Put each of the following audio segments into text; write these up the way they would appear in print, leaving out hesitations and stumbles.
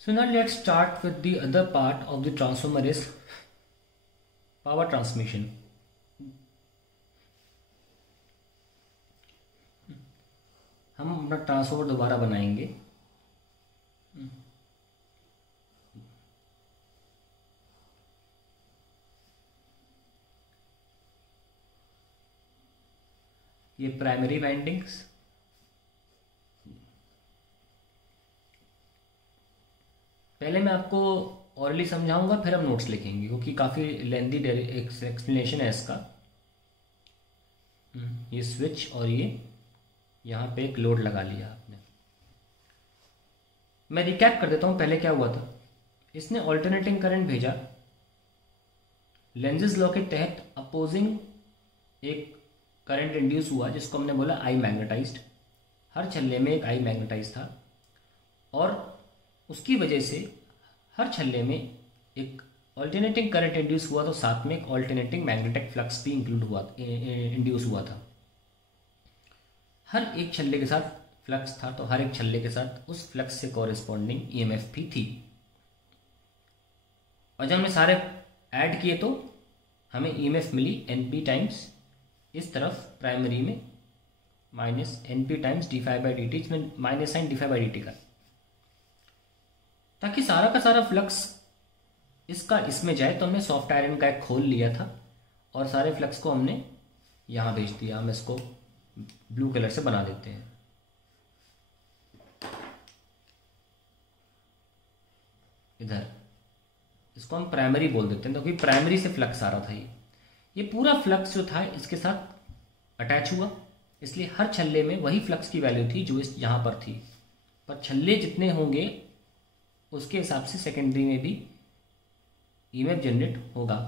So now let's start with the other part of the transformer is power transmission. हम अपना transformer दोबारा बनाएंगे। ये प्राइमरी वाइंडिंग्स, पहले मैं आपको ऑरली समझाऊंगा फिर हम नोट्स लिखेंगे क्योंकि काफ़ी लेंदी एक्सप्लेनेशन है इसका। ये स्विच और ये यहाँ पे एक लोड लगा लिया आपने। मैं रिकैप कर देता हूँ पहले क्या हुआ था। इसने ऑल्टरनेटिंग करंट भेजा, लेंजिस लॉ के तहत अपोजिंग एक करंट इंड्यूस हुआ जिसको हमने बोला आई मैग्नेटाइज्ड। हर छल्ले में एक आई मैग्नेटाइज था और उसकी वजह से हर छल्ले में एक ऑल्टरनेटिंग करंट इंड्यूस हुआ तो साथ में एक ऑल्टरनेटिंग मैग्नेटिक फ्लक्स भी इंड्यूस हुआ था। हर एक छल्ले के साथ फ्लक्स था तो हर एक छल्ले के साथ उस फ्लक्स से कॉरेस्पॉन्डिंग ईएमएफ भी थी। और जब हमने सारे ऐड किए तो हमें ईएमएफ मिली एनपी टाइम्स, इस तरफ प्राइमरी में minus NP times d phi by D t, इसमें minus sign d phi by D t का, ताकि सारा का सारा फ्लक्स इसका इसमें जाए। तो हमने सॉफ्ट आयरन का एक खोल लिया था और सारे फ्लक्स को हमने यहाँ भेज दिया। हम इसको ब्लू कलर से बना देते हैं। इधर इसको हम प्राइमरी बोल देते हैं क्योंकि प्राइमरी से फ्लक्स आ रहा था। ये पूरा फ्लक्स जो था इसके साथ अटैच हुआ, इसलिए हर छल्ले में वही फ्लक्स की वैल्यू थी जो इस यहाँ पर थी। पर छल्ले जितने होंगे उसके हिसाब से सेकेंडरी में भी ईएमएफ जनरेट होगा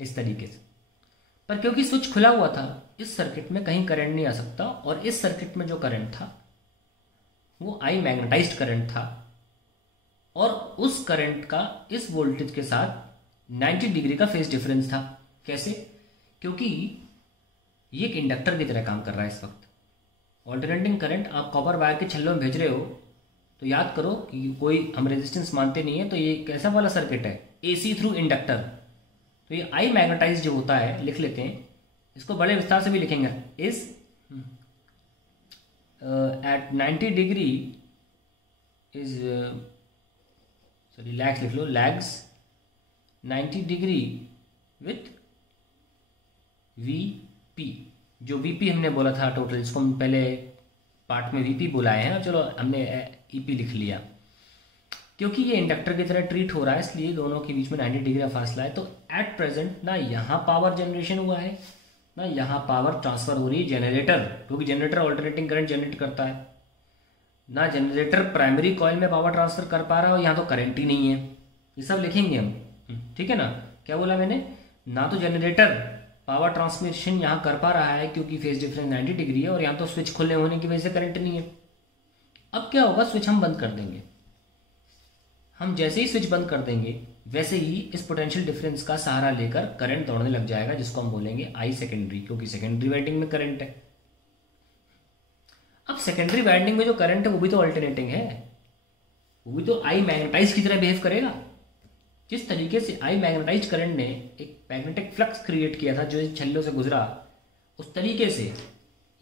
इस तरीके से। पर क्योंकि स्विच खुला हुआ था इस सर्किट में कहीं करंट नहीं आ सकता और इस सर्किट में जो करंट था वो आई मैग्नेटाइज्ड करंट था और उस करंट का इस वोल्टेज के साथ 90 डिग्री का फेज डिफरेंस था। कैसे? क्योंकि ये एक इंडक्टर की तरह काम कर रहा है इस वक्त। ऑल्टरनेटिंग करंट आप कॉपर वायर के छल्लों में भेज रहे हो तो याद करो कि कोई हम रेजिस्टेंस मानते नहीं है, तो ये कैसा वाला सर्किट है, एसी थ्रू इंडक्टर। तो ये आई मैग्नेटाइज जो होता है, लिख लेते हैं इसको, बड़े विस्तार से भी लिखेंगे, is at 90 degree is sorry lags लिख लो, लैग्स 90 डिग्री विथ वीपी। जो वीपी हमने बोला था टोटल, इसको हम पहले पार्ट में वीपी बुलाए हैं, चलो हमने ईपी लिख लिया। क्योंकि ये इंडक्टर की तरह ट्रीट हो रहा है इसलिए दोनों के बीच में 90 डिग्री का फासला है। तो एट प्रेजेंट ना यहाँ पावर जनरेशन हुआ है ना यहाँ पावर ट्रांसफर हो रही है जनरेटर, क्योंकि जनरेटर ऑल्टरनेटिंग करंट जनरेट करता है, ना जनरेटर प्राइमरी कॉइल में पावर ट्रांसफर कर पा रहा है और यहाँ तो करंट ही नहीं है। ये सब लिखेंगे हम, ठीक है ना। क्या बोला मैंने, ना तो जनरेटर पावर ट्रांसमिशन यहाँ कर पा रहा है क्योंकि फेज डिफरेंस 90 डिग्री है और यहाँ तो स्विच खुले होने की वजह से करंट नहीं है। अब क्या होगा, स्विच हम बंद कर देंगे। हम जैसे ही स्विच बंद कर देंगे वैसे ही इस पोटेंशियल डिफरेंस का सहारा लेकर करंट दौड़ने लग जाएगा, जिसको हम बोलेंगे आई सेकेंडरी, क्योंकि सेकेंडरी वाइंडिंग में करंट है। अब सेकेंडरी वाइंडिंग में जो करंट है वो भी तो अल्टरनेटिंग है, वो भी तो आई मैग्नेटाइज की तरह बिहेव करेगा। जिस तरीके से आई मैग्नेटाइज करंट ने एक मैग्नेटिक फ्लक्स क्रिएट किया था जो इस छल्लों से गुजरा, उस तरीके से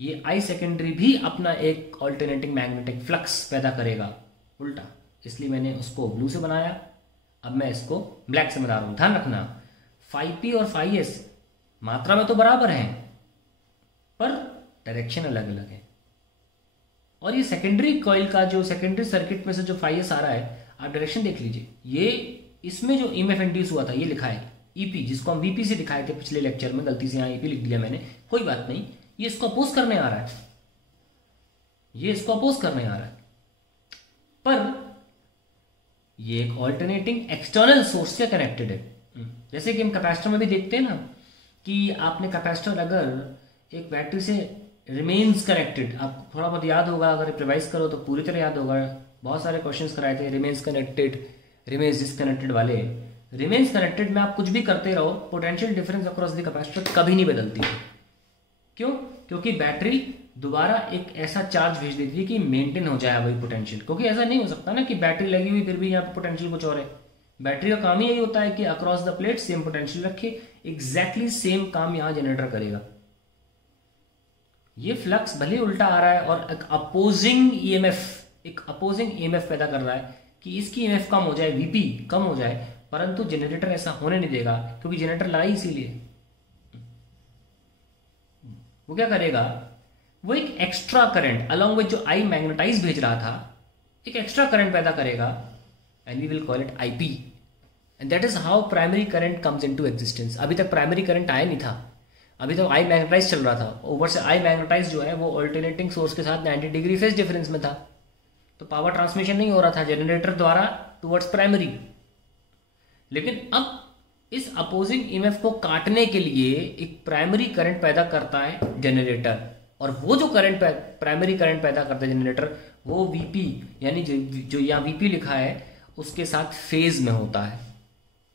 ये आई सेकेंडरी भी अपना एक ऑल्टरनेटिंग मैग्नेटिक फ्लक्स पैदा करेगा उल्टा। इसलिए मैंने उसको ब्लू से बनाया, अब मैं इसको ब्लैक से बना रहा हूं। ध्यान रखना, phi और phi s मात्रा में तो बराबर हैं पर डायरेक्शन अलग अलग है। और ये सेकेंडरी कॉइल का जो सेकेंडरी सर्किट में से जो phi s आ रहा है, आप डायरेक्शन देख लीजिए। ये इसमें जो ईएमएफ इंड्यूस हुआ था ये लिखा है ईपी, जिसको हम वीपी से दिखाए थे पिछले लेक्चर में, गलती से यहाँ ईपी लिख दिया मैंने, कोई बात नहीं। ये इसको अपोज करने आ रहा है, ये इसको अपोज करने आ रहा है, पर ये एक ऑल्टरनेटिंग एक्सटर्नल सोर्स से कनेक्टेड है। जैसे कि हम कैपेसिटर में भी देखते हैं ना कि आपने कैपेसिटर अगर एक बैटरी से रिमेन्स कनेक्टेड, आप थोड़ा बहुत याद होगा, अगर रिवाइज करो तो पूरी तरह याद होगा। बहुत सारे क्वेश्चंस कराए थे रिमेन्स कनेक्टेड, रिमेन्स डिसकनेक्टेड वाले। रिमेन्स कनेक्टेड में आप कुछ भी करते रहो, potential difference across the capacitor कभी नहीं बदलती है। क्यों? क्योंकि बैटरी दोबारा एक ऐसा चार्ज भेज देती है कि मेंटेन हो जाए वही पोटेंशियल, क्योंकि ऐसा नहीं हो सकता ना कि बैटरी लगी हुई फिर भी यहाँ पे पोटेंशियल कुछ और है। बैटरी का काम ही यही होता है कि across the plate same potential रखे, एग्जैक्टली सेम काम यहाँ जनरेटर करेगा। ये फ्लक्स भले उल्टा आ रहा है और एक अपोजिंग ईएमएफ पैदा कर रहा है कि इसकी ईएमएफ कम हो जाए, वीपी कम हो जाए, परंतु जनरेटर ऐसा होने नहीं देगा, क्योंकि जनरेटर लगा ही इसीलिए। वो क्या करेगा, वो एक एक्स्ट्रा करंट अलॉन्ग विद जो आई मैग्नेटाइज भेज रहा था, एक एक्स्ट्रा करंट पैदा करेगा, and we will call it IP, and that is how primary current comes into existence. अभी तक प्राइमरी करंट आया नहीं था, अभी तो आई मैग्नेटाइज चल रहा था। ऊपर से आई मैग्नेटाइज जो है वो ऑल्टरनेटिंग सोर्स के साथ 90 डिग्री फेज डिफरेंस में था, तो पावर ट्रांसमिशन नहीं हो रहा था जनरेटर द्वारा टुवर्ड्स प्राइमरी। लेकिन अब इस अपोजिंग ईएमएफ को काटने के लिए एक प्राइमरी करंट पैदा करता है जनरेटर, और वो जो करंट प्राइमरी करंट पैदा करता है जनरेटर, वो वीपी यानी जो यहाँ वीपी लिखा है उसके साथ फेज में होता है,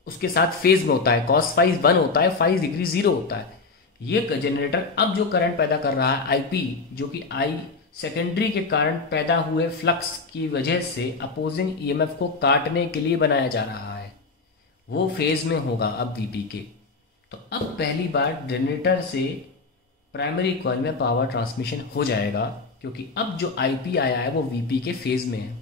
उसके साथ फेज में होता है। कॉस फाई 1 होता है, फाई डिग्री 0 होता है। ये जनरेटर अब जो करंट पैदा कर रहा है आईपी, जो कि आई सेकेंडरी के कारण पैदा हुए फ्लक्स की वजह से अपोजिंग ईएमएफ को काटने के लिए बनाया जा रहा है, वो फेज में होगा अब वीपी के। तो अब पहली बार जनरेटर से प्राइमरी कॉइल में पावर ट्रांसमिशन हो जाएगा, क्योंकि अब जो आईपी आया है वो वीपी के फेज में है।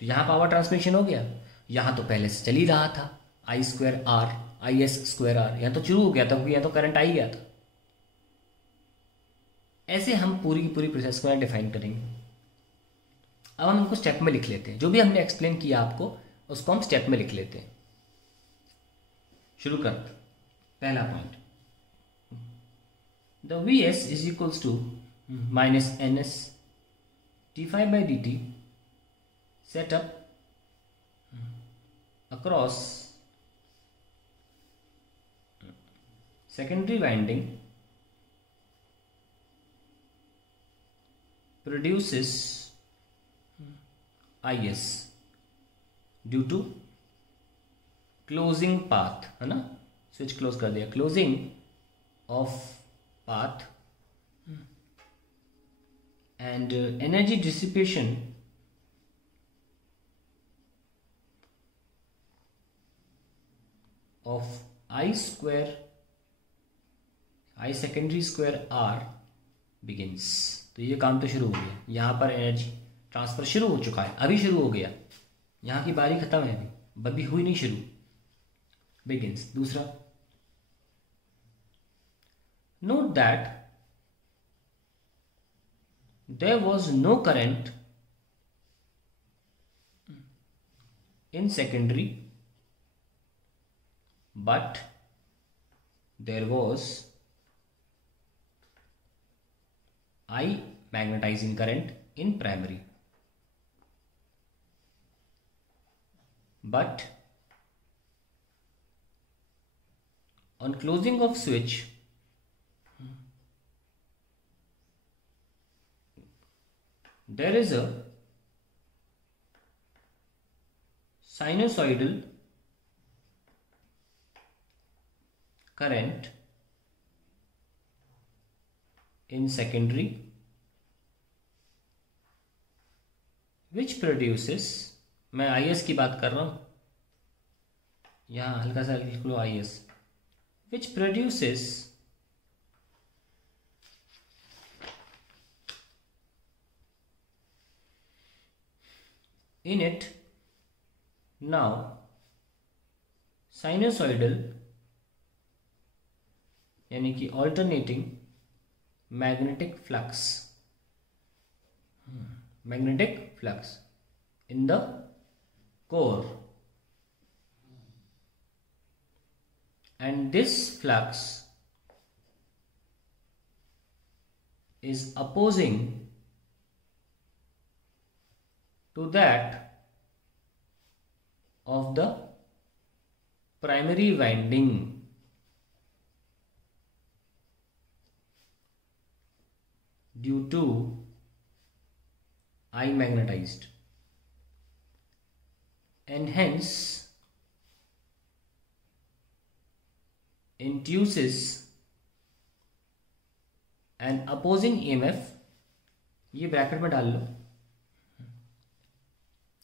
तो यहां पावर ट्रांसमिशन हो गया। यहां तो पहले से चल ही रहा था I square R, I S square R, यहां तो शुरू हो गया था क्योंकि यहां तो करंट आ ही गया था। ऐसे हम पूरी की पूरी प्रोसेस को डिफाइन करेंगे। अब हम इनको स्टेप में लिख लेते हैं, जो भी हमने एक्सप्लेन किया आपको उसको हम स्टेप में लिख लेते हैं। शुरू करते पहला point, the V S is equals to minus N S D five by D T set up across secondary winding produces IS due to closing path, है ना, स्विच क्लोज कर दिया, closing of path and energy dissipation of I square I secondary square R begins। तो ये काम तो शुरू हो गया, यहाँ पर एनर्जी ट्रांसफर शुरू हो चुका है, अभी शुरू हो गया, यहाँ की बारी खत्म है, अभी हुई नहीं शुरू, begins। दूसरा, note that there was no current in secondary, but there was I magnetizing current in primary, but on closing of switch there is a sinusoidal current in secondary which produces, मैं IS की बात कर रहा हूं, यहां हल्का सा लिख लो IS, which produces in it now sinusoidal यानी कि alternating magnetic flux in the core, and this flux is opposing to that of the primary winding due to I magnetized, and hence induces and opposing EMF, ये bracket में डाल लो,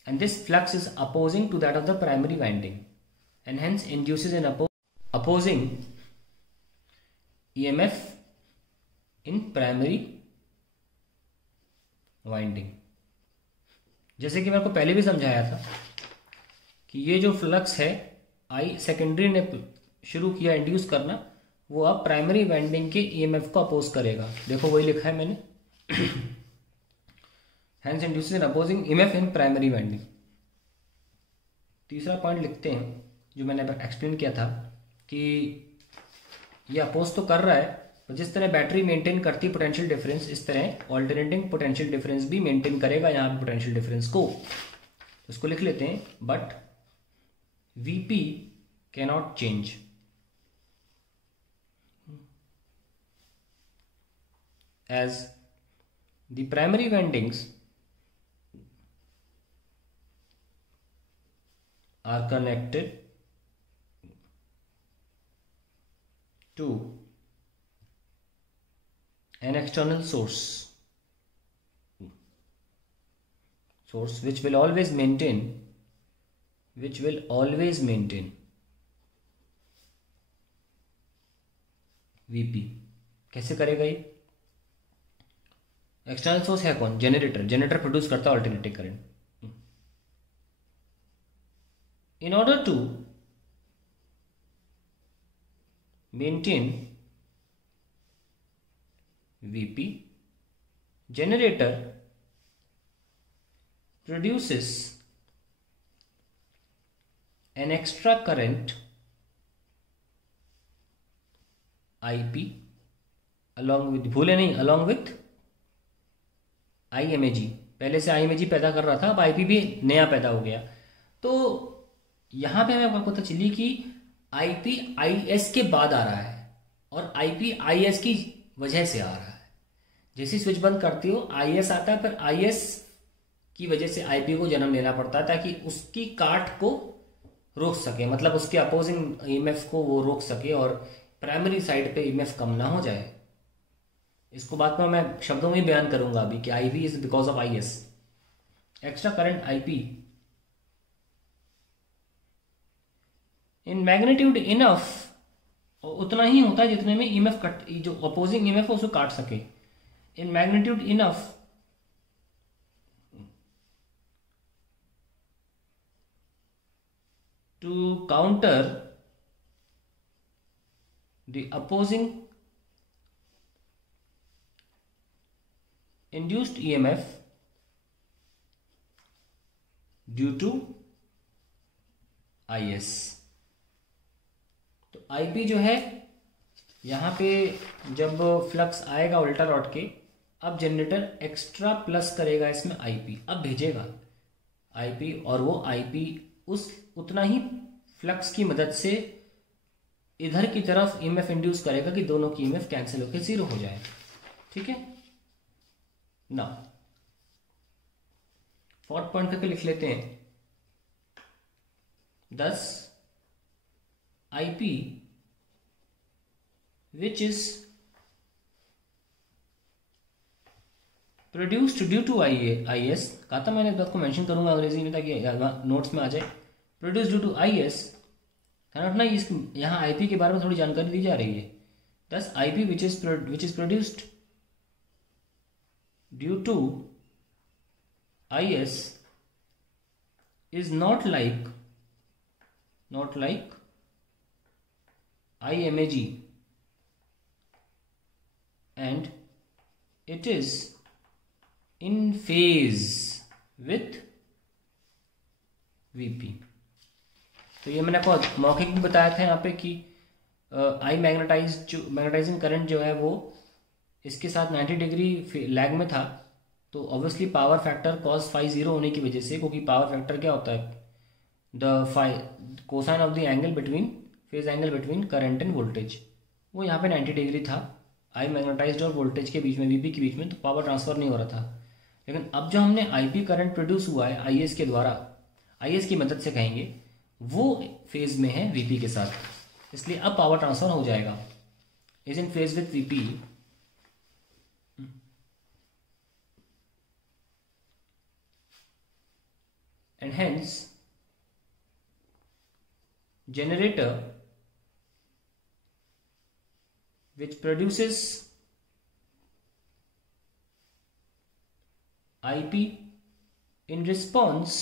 and this flux is opposing to that of the primary winding and hence induces in opposing EMF in primary winding. जैसे कि मैं आपको पहले भी समझाया था कि ये जो फ्लक्स है आई सेकेंडरी ने शुरू किया इंड्यूस करना, वो अब प्राइमरी वाइंडिंग के ईएमएफ को अपोज करेगा। देखो वही लिखा है मैंने, hence induces in opposing EMF in primary winding. तीसरा पॉइंट लिखते हैं जो मैंने एक्सप्लेन किया था कि ये अपोज तो कर रहा है, तो जिस तरह बैटरी मेंटेन करती है पोटेंशियल डिफरेंस, इस तरह ऑल्टरनेटिंग पोटेंशियल डिफरेंस भी मेंटेन करेगा यहाँ पे पोटेंशियल डिफरेंस को। उसको लिख लेते हैं, but Vp cannot change as the primary windings are connected to an external source which will always maintain Vp। कैसे करेगा ये? एक्सटर्नल सोर्स है कौन? जनरेटर प्रोड्यूस करता है alternating current. In order to maintain Vp, generator produces an extra current Ip along with, भूले नहीं, along with IMAG। पहले से IMAG पैदा कर रहा था, अब IP भी नया पैदा हो गया। तो यहां पे हमें पता चली कि IP IS के बाद आ रहा है और IP IS की वजह से आ रहा है। जैसे स्विच बंद करती हो IS आता है, फिर IS की वजह से IP को जन्म लेना पड़ता है ताकि उसकी काट को रोक सके, मतलब उसके अपोजिंग ईएमएफ को वो रोक सके और प्राइमरी साइड पे ईएमएफ कम ना हो जाए। इसको बाद में मैं शब्दों में बयान करूंगा अभी कि IV is because of IS. Extra current IP in magnitude enough, उतना ही होता है जितने में ईएमएफ कट, जो अपोजिंग ईएमएफ है उसको काट सके। In magnitude enough to counter the opposing induced EMF due to IS। तो IP जो है यहाँ पे जब फ्लक्स आएगा उल्टा लौट के, अब जनरेटर एक्स्ट्रा प्लस करेगा इसमें IP, अब भेजेगा IP और वो IP उस उतना ही फ्लक्स की मदद से इधर की तरफ ईएमएफ इंड्यूस करेगा कि दोनों की ईएमएफ कैंसिल होकर जीरो हो जाए। ठीक है ना, फोर्थ पॉइंट करके लिख लेते हैं। thus IP which is produced due to IS, कहा था मैंने, बात को मेंशन करूंगा अंग्रेजी में ताकि नोट्स में आ जाए। प्रोड्यूस ड्यू टू IS, ध्यान रखना यहाँ IP के बारे में थोड़ी जानकारी दी जा रही है। thus IP which is produced due to IS is not like IMAG and it is in phase with VP। तो ये मैंने आपको मौखिक भी बताया था यहाँ पे कि आई मैग्नेटाइजिंग करंट जो है वो इसके साथ 90 डिग्री लैग में था, तो obviously power factor cos phi 0 होने की वजह से, क्योंकि पावर फैक्टर क्या होता है, the cosine of the angle between, phase angle between current end voltage, वो यहाँ पे 90 डिग्री था आई मैग्नेटाइज्ड और वोल्टेज के बीच में, वीपी के बीच में, तो पावर ट्रांसफर नहीं हो रहा था। लेकिन अब जो हमने आईपी करंट प्रोड्यूस हुआ है आईएस के द्वारा, आईएस की मदद से कहेंगे, वो फेज में है वीपी के साथ, इसलिए अब पावर ट्रांसफर हो जाएगा, is in phase with VP and hence generator which produces IP in response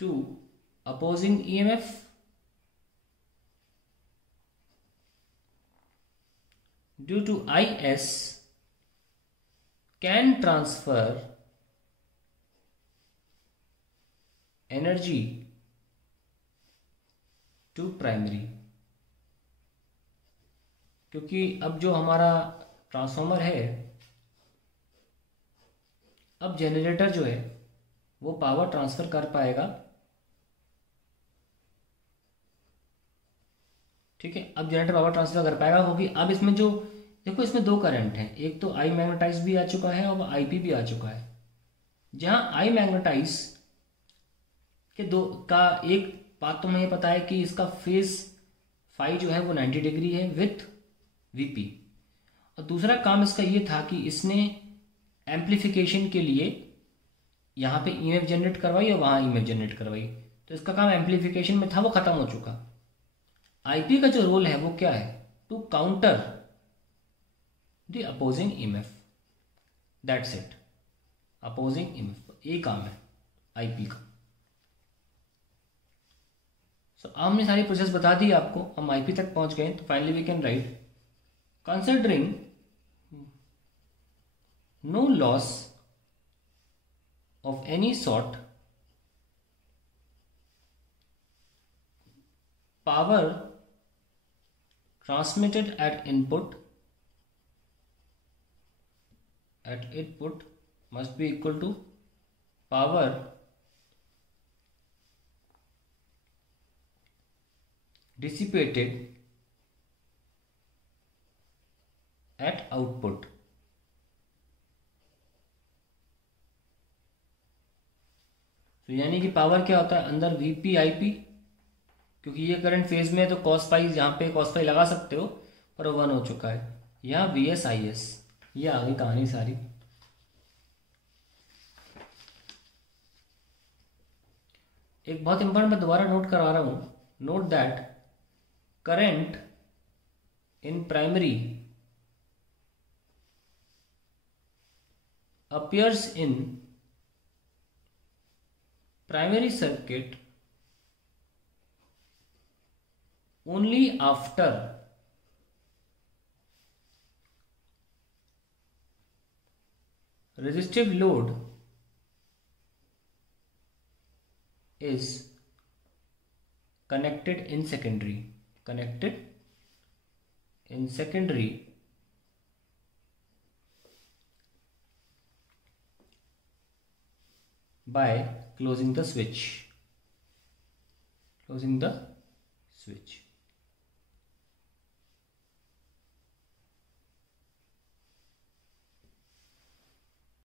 to opposing EMF due to IS can transfer energy to primary. क्योंकि अब जो हमारा ट्रांसफॉर्मर है, अब जनरेटर जो है वो पावर ट्रांसफर कर पाएगा। ठीक है, अब जनरेटर पावर ट्रांसफर कर पाएगा क्योंकि अब इसमें जो देखो, इसमें दो करंट हैं, एक तो आई मैग्नेटाइज भी आ चुका है और आईपी भी आ चुका है। जहां आई मैग्नेटाइज के दो का एक बात तो मुझे पता है कि इसका फेज फाई जो है वो 90 डिग्री है विथ वीपी, और दूसरा काम इसका ये था कि इसने एम्पलीफिकेशन के लिए यहाँ पे ईएमएफ जनरेट करवाई और वहाँ ईएमएफ जनरेट करवाई, तो इसका काम एम्पलीफिकेशन में था, वो खत्म हो चुका। आईपी का जो रोल है वो क्या है? To counter the opposing EMF, that's it. Opposing EMF ये काम है आईपी का। हमने सारी प्रोसेस बता दी आपको, हम आईपी तक पहुंच गए। तो finally we can write considering no loss of any sort, power transmitted at input must be equal to power dissipated at output। तो यानी कि पावर क्या होता है अंदर? वीपी आईपी, क्योंकि ये करंट फेज में है तो कॉस फाई, यहाँ पे कॉस फाई लगा सकते हो, पर वन हो चुका है। यहाँ वी एस आई एस, ये आ गई कहानी सारी। एक बहुत इंपॉर्टेंट मैं दोबारा नोट करवा रहा हूं, note that current in primary appears in primary circuit only after resistive load is connected in secondary, by closing the switch,